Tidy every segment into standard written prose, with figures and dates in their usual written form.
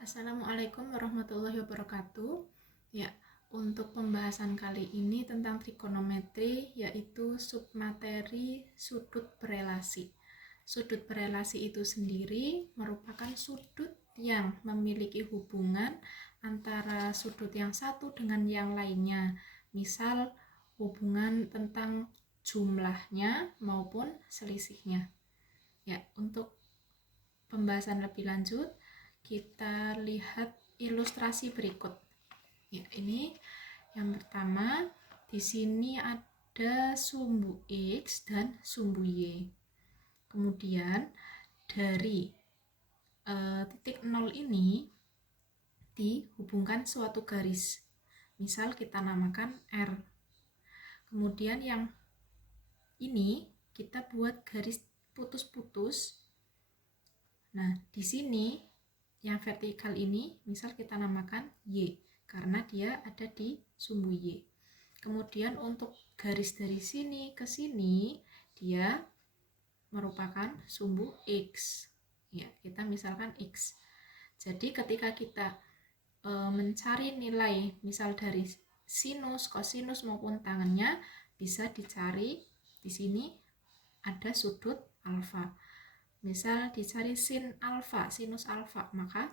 Assalamualaikum warahmatullahi wabarakatuh. Ya, untuk pembahasan kali ini tentang trigonometri, yaitu submateri sudut berelasi. Sudut berelasi itu sendiri merupakan sudut yang memiliki hubungan antara sudut yang satu dengan yang lainnya. Misal, hubungan tentang jumlahnya maupun selisihnya. Ya, untuk pembahasan lebih lanjut, kita lihat ilustrasi berikut. Ya, ini yang pertama, di sini ada sumbu X dan sumbu Y. Kemudian dari titik 0 ini dihubungkan suatu garis. Misal kita namakan R. Kemudian yang ini kita buat garis putus-putus. Nah, di sini yang vertikal ini misal kita namakan Y karena dia ada di sumbu Y. Kemudian untuk garis dari sini ke sini dia merupakan sumbu X. Ya, kita misalkan X. Jadi ketika kita mencari nilai misal dari sinus, kosinus maupun tangennya bisa dicari di sini ada sudut alfa. Misal dicari sin alfa, sinus alfa, maka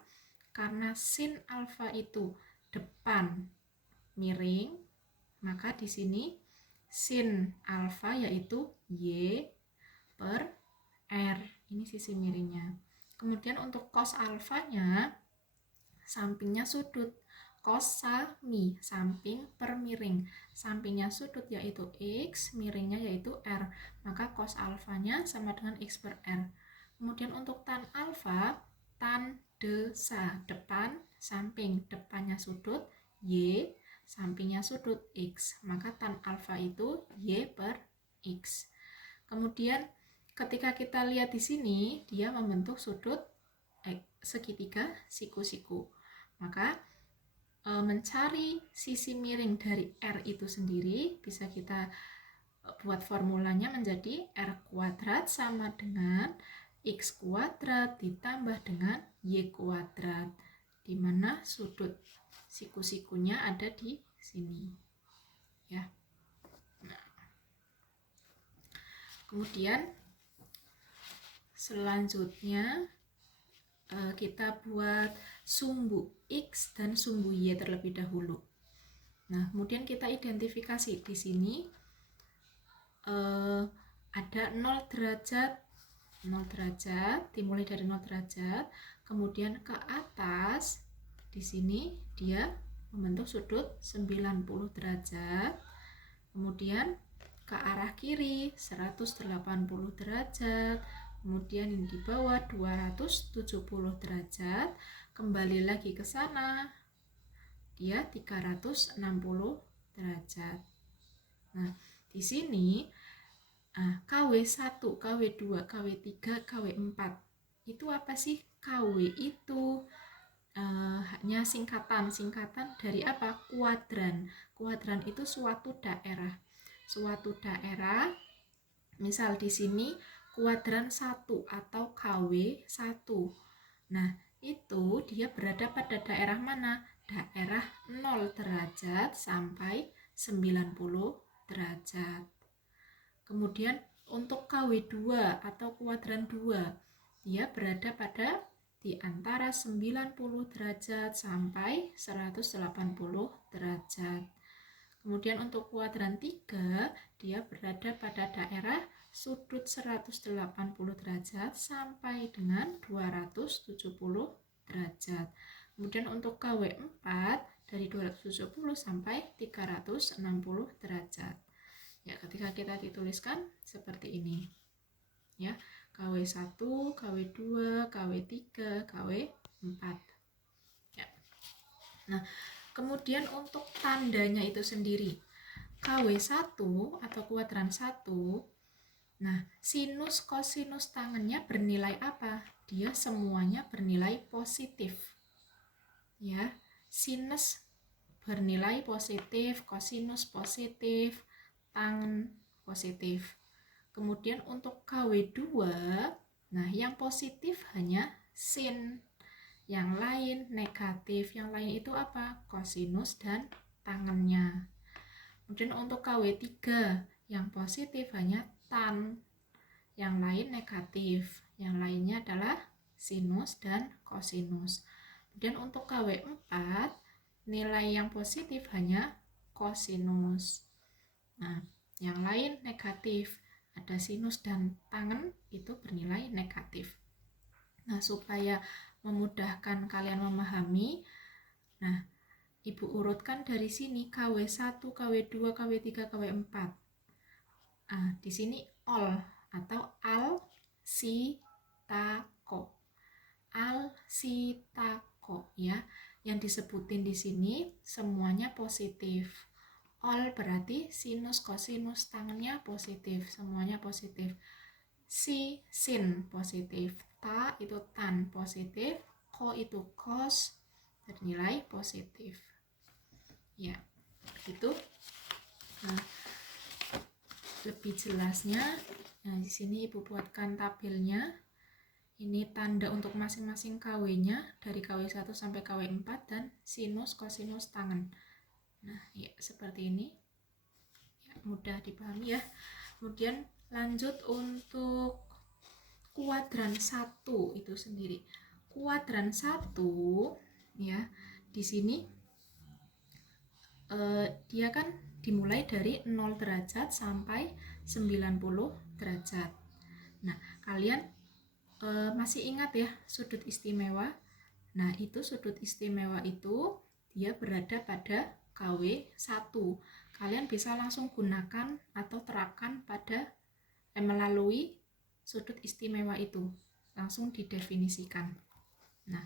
karena sin alfa itu depan miring, maka di sini sin alfa yaitu Y per R. Ini sisi miringnya. Kemudian untuk cos alfanya, sampingnya sudut. Cos sami, samping per miring. Sampingnya sudut yaitu X, miringnya yaitu R. Maka cos alfanya sama dengan X per R. Kemudian untuk tan alfa, tan desa, depan, samping, depannya sudut Y, sampingnya sudut X, maka tan alfa itu Y per X. Kemudian ketika kita lihat di sini, dia membentuk sudut segitiga siku-siku. Maka mencari sisi miring dari R itu sendiri bisa kita buat formulanya menjadi R kuadrat sama dengan X kuadrat ditambah dengan Y kuadrat, di mana sudut siku-sikunya ada di sini. Ya. Nah. Kemudian selanjutnya kita buat sumbu X dan sumbu Y terlebih dahulu. Nah, kemudian kita identifikasi di sini ada 0 derajat, 0 derajat, dimulai dari 0 derajat, kemudian ke atas di sini dia membentuk sudut 90 derajat, kemudian ke arah kiri 180 derajat, kemudian yang di bawah 270 derajat, kembali lagi ke sana dia 360 derajat. Nah, di sini KW1, KW2, KW3, KW4 itu apa sih? KW itu hanya singkatan dari apa? Kuadran. Kuadran itu suatu daerah. Suatu daerah, misal di sini kuadran 1 atau KW1. Nah, itu dia berada pada daerah mana? Daerah 0 derajat sampai 90 derajat. Kemudian untuk KW2 atau kuadran 2, dia berada pada di antara 90 derajat sampai 180 derajat. Kemudian untuk kuadran 3, dia berada pada daerah sudut 180 derajat sampai dengan 270 derajat. Kemudian untuk KW4 dari 270 sampai 360 derajat. Ya, ketika kita dituliskan seperti ini. Ya, KW1, KW2, KW3, KW4. Ya. Nah, kemudian untuk tandanya itu sendiri. KW1 atau kuadran 1. Nah, sinus kosinus tangennya bernilai apa? Dia semuanya bernilai positif. Ya, sinus bernilai positif, kosinus positif, tangen positif. Kemudian untuk KW2, nah yang positif hanya sin. yang lain negatif. Yang lain itu apa? Kosinus dan tangennya. Kemudian untuk KW3 yang positif hanya tan, yang lain negatif. Yang lainnya adalah sinus dan kosinus. Kemudian untuk KW4 nilai yang positif hanya kosinus. Nah, yang lain negatif. Ada sinus dan tangen itu bernilai negatif. Nah, supaya memudahkan kalian memahami, nah, Ibu urutkan dari sini KW1, KW2, KW3, KW4. Di sini ol atau al, si, ta, ko. Al, si, ta, ko ya. Yang disebutin di sini semuanya positif. Ol berarti sinus, kosinus, tangennya positif, semuanya positif. Si, sin positif. Ta itu tan positif. Ko itu kos bernilai positif. Ya, begitu. Nah, lebih jelasnya, nah di sini Ibu buatkan tabelnya. Ini tanda untuk masing-masing KW-nya dari KW1 sampai KW4 dan sinus, kosinus, tangen. Nah, ya seperti ini. Ya, mudah dipahami ya. Kemudian lanjut untuk kuadran 1 itu sendiri. Kuadran 1 ya, di sini dia kan dimulai dari 0 derajat sampai 90 derajat. Nah, kalian masih ingat ya sudut istimewa? Nah, itu sudut istimewa itu dia berada pada KW1. Kalian bisa langsung gunakan atau terapkan pada melalui sudut istimewa itu. Langsung didefinisikan. Nah,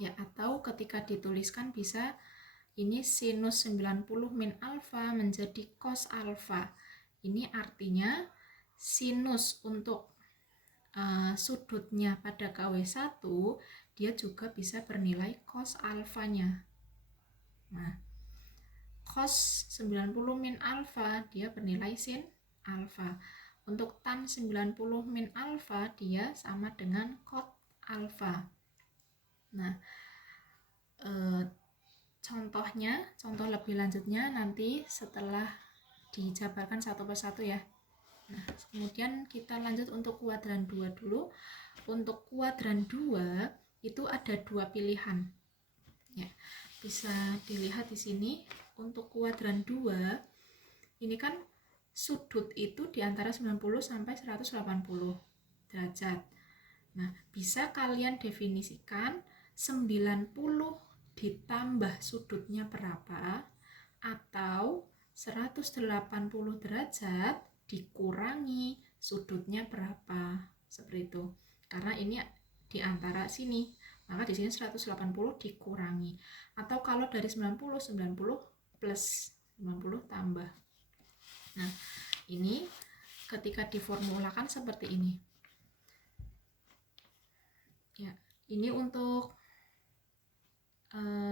ya atau ketika dituliskan bisa ini sinus 90 min alfa menjadi cos alfa. Ini artinya sinus untuk sudutnya pada KW1 dia juga bisa bernilai cos alfanya. Nah, cos 90 min alfa dia bernilai sin alfa. Untuk tan 90 min alfa dia sama dengan cot alfa. Nah, contoh lebih lanjutnya nanti setelah dijabarkan satu persatu ya. Nah, kemudian kita lanjut untuk kuadran 2 dulu. Untuk kuadran 2 itu ada dua pilihan. Ya, bisa dilihat di sini. Untuk kuadran 2 ini kan sudut itu di antara 90 sampai 180 derajat. Nah, bisa kalian definisikan 90 ditambah sudutnya berapa atau 180 derajat dikurangi sudutnya berapa, seperti itu. Karena ini di antara sini, maka di sini 180 dikurangi. Atau kalau dari 90 plus 90 tambah. Nah, ini ketika diformulakan seperti ini. Ya, ini untuk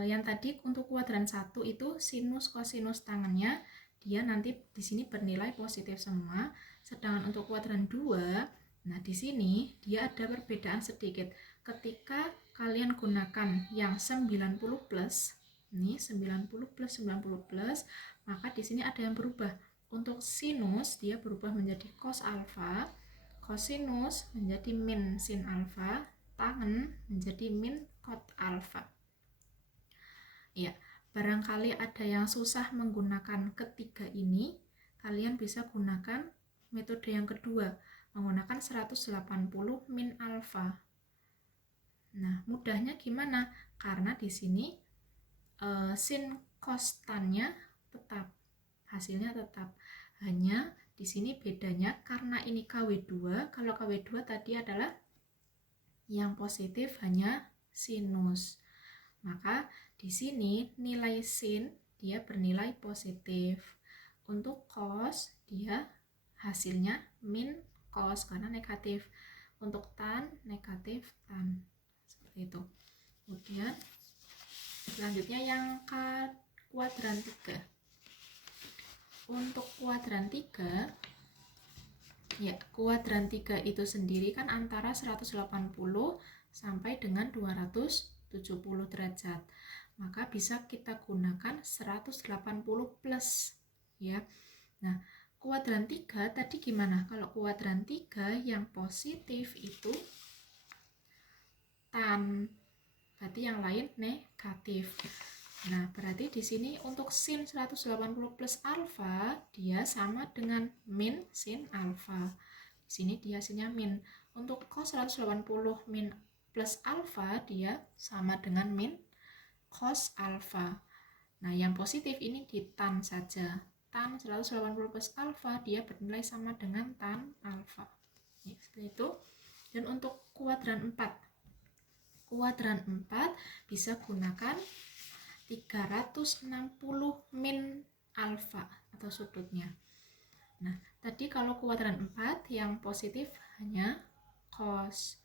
yang tadi untuk kuadran 1 itu sinus kosinus tangennya dia nanti di sini bernilai positif semua. Sedangkan untuk kuadran 2, nah di sini dia ada perbedaan sedikit. Ketika kalian gunakan yang 90 plus, ini 90 plus 90 plus, maka di sini ada yang berubah. Untuk sinus dia berubah menjadi cos alfa, kosinus menjadi min sin alfa, tangen menjadi min cot alfa. Ya, barangkali ada yang susah menggunakan ketiga ini, kalian bisa gunakan metode yang kedua, menggunakan 180 min alfa. Nah, mudahnya gimana? Karena di sini sin cos tannya tetap, hasilnya tetap. Hanya di sini bedanya karena ini KW2, kalau KW2 tadi adalah yang positif hanya sinus. Maka di sini nilai sin dia bernilai positif. Untuk cos dia hasilnya min cos karena negatif. Untuk tan negatif tan. Seperti itu. Kemudian selanjutnya yang kuadran 3. Untuk kuadran 3 ya, kuadran 3 itu sendiri kan antara 180 sampai dengan 270 derajat. Maka bisa kita gunakan 180 plus ya. Nah, kuadran 3 tadi gimana? Kalau kuadran 3 yang positif itu tan, berarti yang lain negatif. Nah, berarti di sini untuk sin 180 plus alfa dia sama dengan min sin alfa. Di sini dia hasilnya min. Untuk cos 180 min plus alfa dia sama dengan min cos alfa. Nah, yang positif ini di tan saja. Tan 180 plus alfa dia bernilai sama dengan tan alfa. Ya, seperti itu. Dan untuk kuadran 4. Kuadran 4 bisa gunakan 360 min alfa atau sudutnya. Nah, tadi kalau kuadran 4 yang positif hanya cos,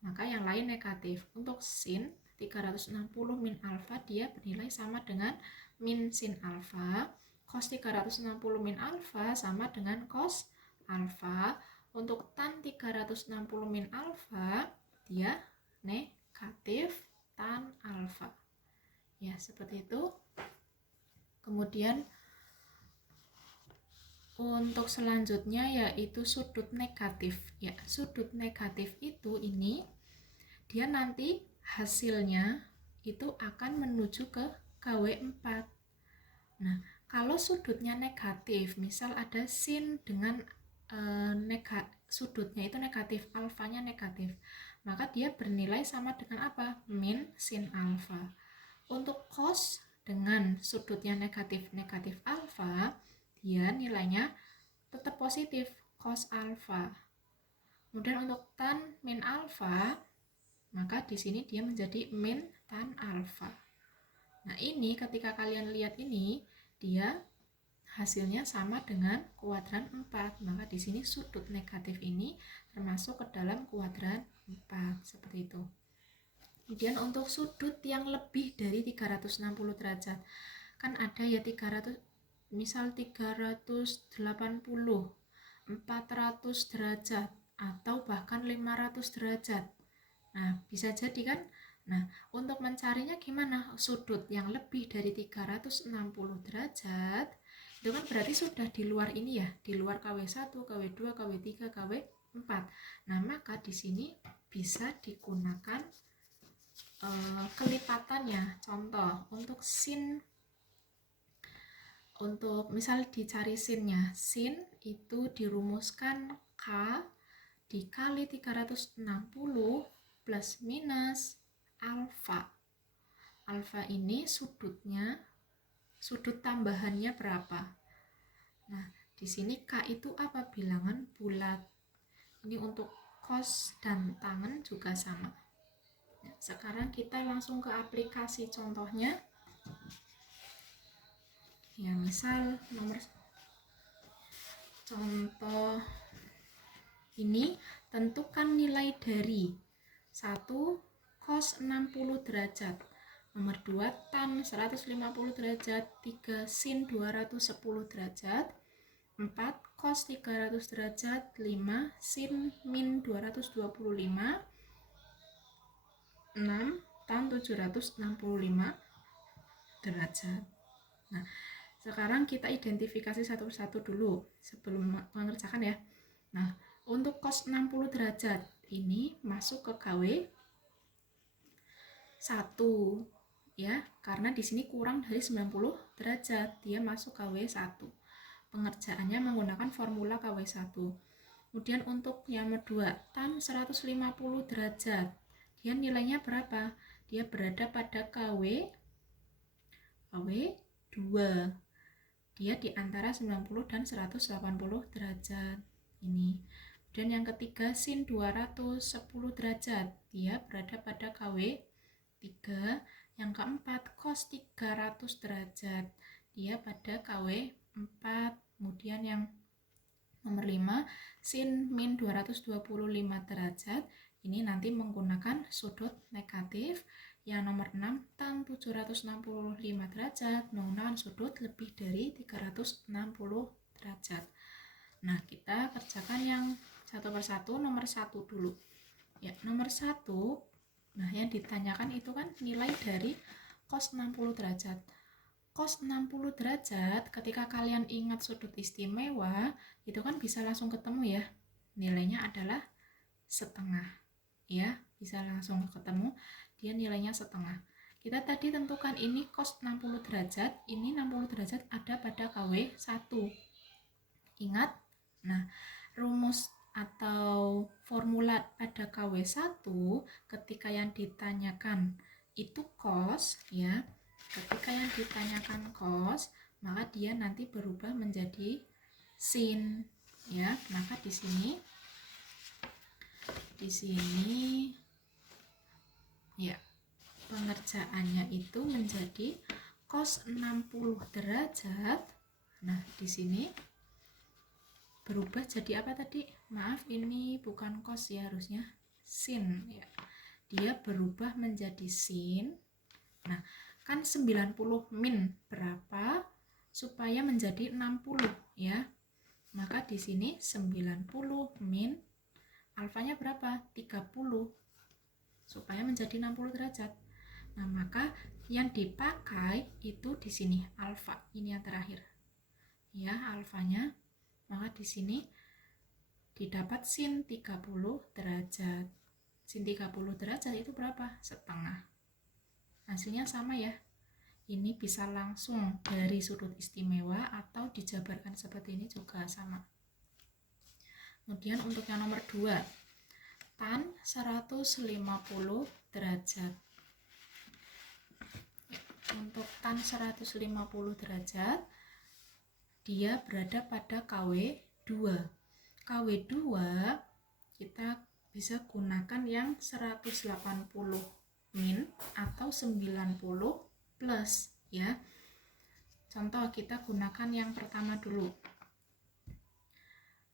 maka yang lain negatif. Untuk sin 360 min alfa dia bernilai sama dengan min sin alfa. Cos 360 min alfa sama dengan cos alfa. Untuk tan 360 min alfa dia negatif tan alfa. Ya, seperti itu. Kemudian untuk selanjutnya yaitu sudut negatif. Ya, sudut negatif itu ini dia nanti hasilnya itu akan menuju ke KW4. Nah, kalau sudutnya negatif, misal ada sin dengan sudutnya itu negatif, alfanya negatif, maka dia bernilai sama dengan apa? Min sin alfa. Untuk cos dengan sudutnya negatif alfa, dia nilainya tetap positif, cos alfa. Kemudian untuk tan min alfa, maka di sini dia menjadi min tan alfa. Nah, ini ketika kalian lihat ini, dia hasilnya sama dengan kuadran 4. Maka di sini sudut negatif ini termasuk ke dalam kuadran 4, seperti itu. Kemudian untuk sudut yang lebih dari 360 derajat, kan ada ya 300, misal 380, 400 derajat, atau bahkan 500 derajat. Nah, bisa jadi kan? Nah, untuk mencarinya gimana? Sudut yang lebih dari 360 derajat, itu kan berarti sudah di luar ini ya, di luar KW1, KW2, KW3, KW4. Nah, maka di sini bisa digunakan kelipatannya. Contoh, untuk sin, untuk misal dicari sinnya, sin itu dirumuskan K dikali 360 plus minus alfa. Alfa ini sudutnya, sudut tambahannya berapa? Nah, di sini K itu apa? Bilangan bulat. Ini untuk cos dan tangen juga sama. Sekarang kita langsung ke aplikasi contohnya. Ya, misal nomor contoh ini, tentukan nilai dari 1 cos 60 derajat, nomor 2 tan 150 derajat, 3 sin 210 derajat, 4 cos 300 derajat, 5 sin min 225, 6 tan 765 derajat. Nah, sekarang kita identifikasi satu persatu dulu sebelum mengerjakan ya. Nah, untuk cos 60 derajat ini masuk ke KW 1 ya, karena di sini kurang dari 90 derajat, dia masuk KW 1. Pengerjaannya menggunakan formula KW 1. Kemudian untuk yang kedua, tan 150 derajat. Dia nilainya berapa? Dia berada pada KW 2. Dia di antara 90 dan 180 derajat. Ini. Dan yang ketiga, sin 210 derajat. Dia berada pada KW 3. Yang keempat, cos 300 derajat. Dia pada KW 4. Kemudian yang nomor 5, sin min 225 derajat. Ini nanti menggunakan sudut negatif. Yang nomor 6, tan 765 derajat menggunakan sudut lebih dari 360 derajat. Nah, kita kerjakan yang satu persatu. Nomor 1 dulu. Ya, nomor 1 Nah, yang ditanyakan itu kan nilai dari cos 60 derajat. Cos 60 derajat, ketika kalian ingat sudut istimewa, itu kan bisa langsung ketemu ya. Nilainya adalah setengah. Ya, bisa langsung ketemu, dia nilainya setengah. Kita tadi tentukan ini cos 60 derajat, ini 60 derajat ada pada KW 1. Ingat? Nah, rumus atau formula pada KW1 ketika yang ditanyakan itu cos ya. Ketika yang ditanyakan cos, maka dia nanti berubah menjadi sin ya. Maka di sini ya, pengerjaannya itu menjadi cos 60 derajat. Nah, di sini berubah jadi apa tadi? Maaf, ini bukan cos ya, harusnya sin ya. Dia berubah menjadi sin. Nah, kan 90 min berapa supaya menjadi 60 ya. Maka di sini 90 min alfanya berapa? 30 supaya menjadi 60 derajat. Nah, maka yang dipakai itu di sini alfa, ini yang terakhir. Ya, alfanya. Maka di sini didapat sin 30 derajat. Sin 30 derajat itu berapa? Setengah. Hasilnya sama ya. Ini bisa langsung dari sudut istimewa atau dijabarkan seperti ini juga sama. Kemudian untuk yang nomor 2, tan 150 derajat. Untuk tan 150 derajat, dia berada pada KW2. KW2 kita bisa gunakan yang 180 min atau 90 plus ya. Contoh, kita gunakan yang pertama dulu.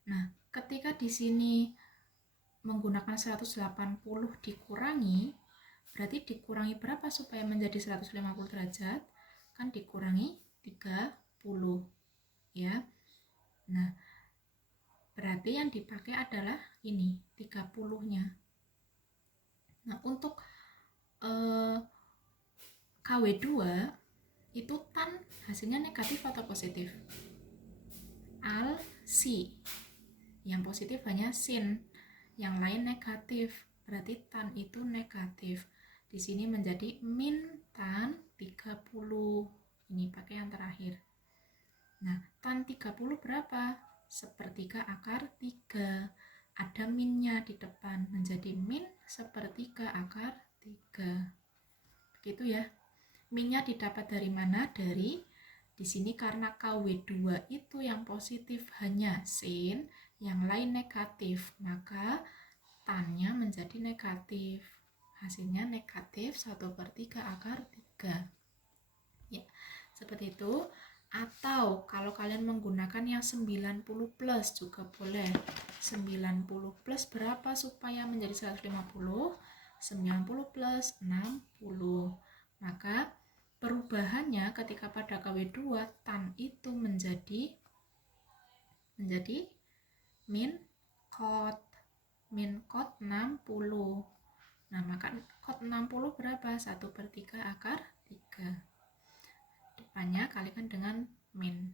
Nah, ketika di sini menggunakan 180 dikurangi, berarti dikurangi berapa supaya menjadi 150 derajat? Kan dikurangi 30 ya. Nah, berarti yang dipakai adalah ini 30-nya. Nah, untuk KW2 itu tan hasilnya negatif atau positif? Al si. Yang positif hanya sin, yang lain negatif. Berarti tan itu negatif. Di sini menjadi min tan 30. Ini pakai yang terakhir. Nah, tan 30 berapa? Sepertiga akar 3. Ada minnya di depan, menjadi min sepertiga akar 3. Begitu ya. Minnya didapat dari mana? Dari di sini karena KW2 itu yang positif hanya sin, yang lain negatif, maka tannya menjadi negatif. Hasilnya negatif 1/3 akar 3. Ya, seperti itu. Atau kalau kalian menggunakan yang 90 plus juga boleh. 90 plus berapa supaya menjadi 150? 90 plus 60. Maka perubahannya ketika pada KW2 tan itu menjadi min cot 60. Nah, maka cot 60 berapa? 1/3 akar 3. Depannya kalikan dengan min.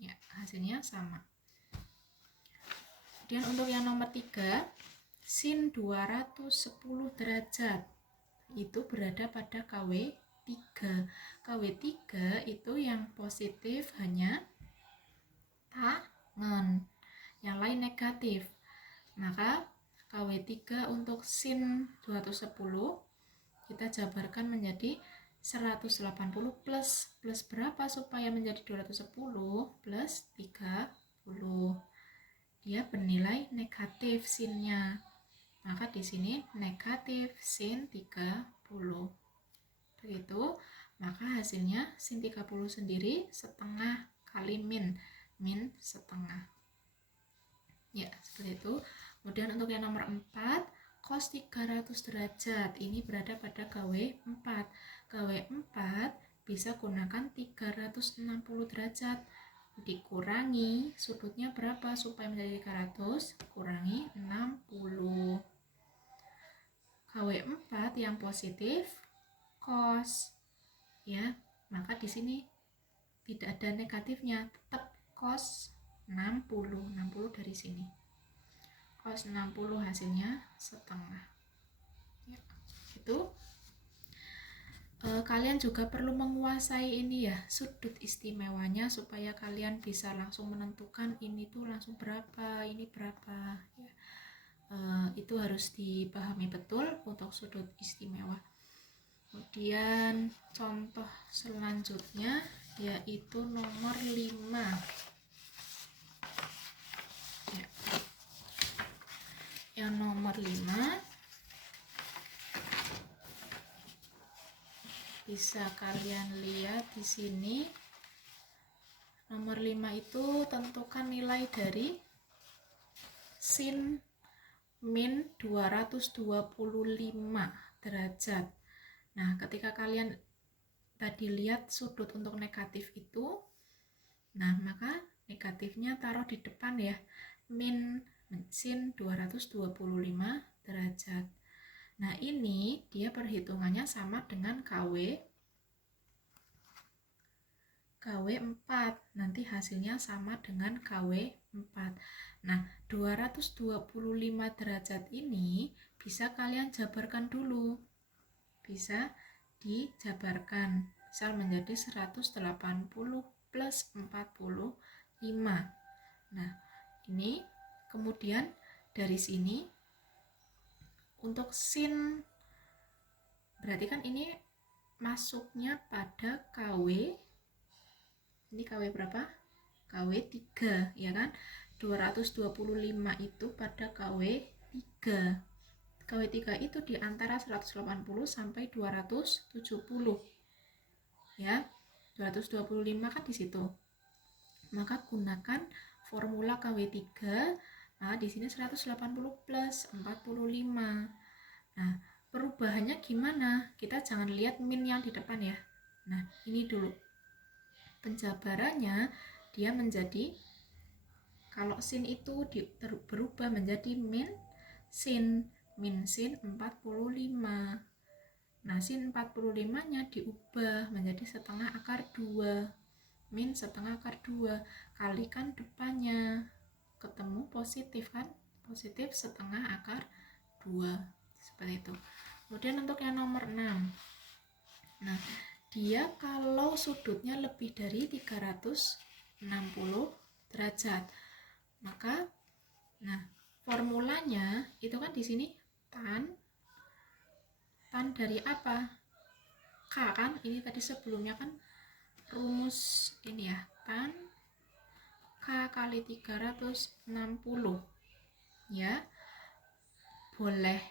Ya, hasilnya sama. Kemudian untuk yang nomor 3, sin 210 derajat itu berada pada KW3. KW3 itu yang positif hanya tangen, yang lain negatif. Maka KW3 untuk sin 210 kita jabarkan menjadi 180 plus berapa supaya menjadi 210? Plus 30. Dia bernilai negatif sinnya. Maka di sini negatif sin 30. Begitu, maka hasilnya sin 30 sendiri setengah kali min setengah. Ya, seperti itu. Kemudian untuk yang nomor 4, cos 300 derajat. Ini berada pada KW4. KW4 bisa gunakan 360 derajat. Dikurangi sudutnya berapa supaya menjadi 300? Kurangi 60. KW4 yang positif cos. Ya, maka di sini tidak ada negatifnya, tetap cos 60. 60 dari sini. Cos 60 hasilnya setengah. Ya, itu kalian juga perlu menguasai ini ya, sudut istimewanya, supaya kalian bisa langsung menentukan ini tuh langsung berapa, ini berapa ya. Itu harus dipahami betul untuk sudut istimewa. Kemudian contoh selanjutnya yaitu nomor 5 ya. Yang nomor 5 bisa kalian lihat di sini. Nomor 5 itu tentukan nilai dari sin min 225 derajat. Nah, ketika kalian tadi lihat sudut untuk negatif itu, nah maka negatifnya taruh di depan ya, min sin 225 derajat. Nah, ini dia perhitungannya sama dengan KW 4. Nanti hasilnya sama dengan KW 4. Nah, 225 derajat ini bisa kalian jabarkan dulu. Bisa dijabarkan. Misal menjadi 180 plus 45. Nah, ini kemudian dari sini untuk sin, berarti kan ini masuknya pada KW, ini KW berapa? KW 3 ya kan, 225 itu pada KW 3. KW 3 itu di antara 180 sampai 270 ya, 225 kan di situ. Maka gunakan formula KW 3. Nah, di sini 180 plus 45. Nah, perubahannya gimana? Kita jangan lihat min yang di depan ya. Nah, ini dulu. Penjabarannya dia menjadi, kalau sin itu berubah menjadi min sin 45. Nah, sin 45-nya diubah menjadi setengah akar 2. Min setengah akar 2. Kalikan depannya. Ketemu positif kan? Positif setengah akar 2. Seperti itu. Kemudian untuk yang nomor 6. Nah, dia kalau sudutnya lebih dari 360 derajat, maka nah formulanya itu kan di sini tan dari apa? K kan? Ini tadi sebelumnya kan rumus ini ya, tan K kali 360 ya. Boleh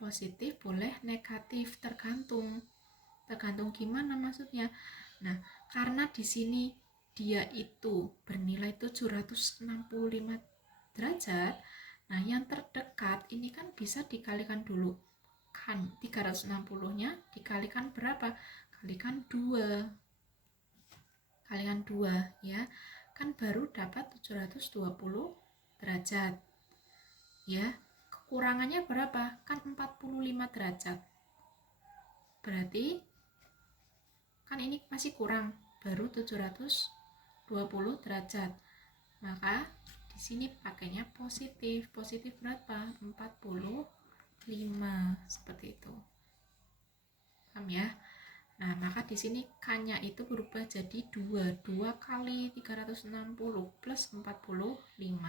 positif, boleh negatif, tergantung gimana maksudnya. Nah, karena di sini dia itu bernilai 765 derajat, nah yang terdekat ini kan bisa dikalikan dulu kan, 360-nya dikalikan berapa? Kalikan 2 ya, kan baru dapat 720 derajat ya. Kekurangannya berapa? Kan 45 derajat. Berarti kan ini masih kurang, baru 720 derajat. Maka di sini pakainya positif. Positif berapa? 45. Seperti itu. Paham ya? Nah, maka di sini K-nya itu berubah jadi 2 kali 360 plus 45.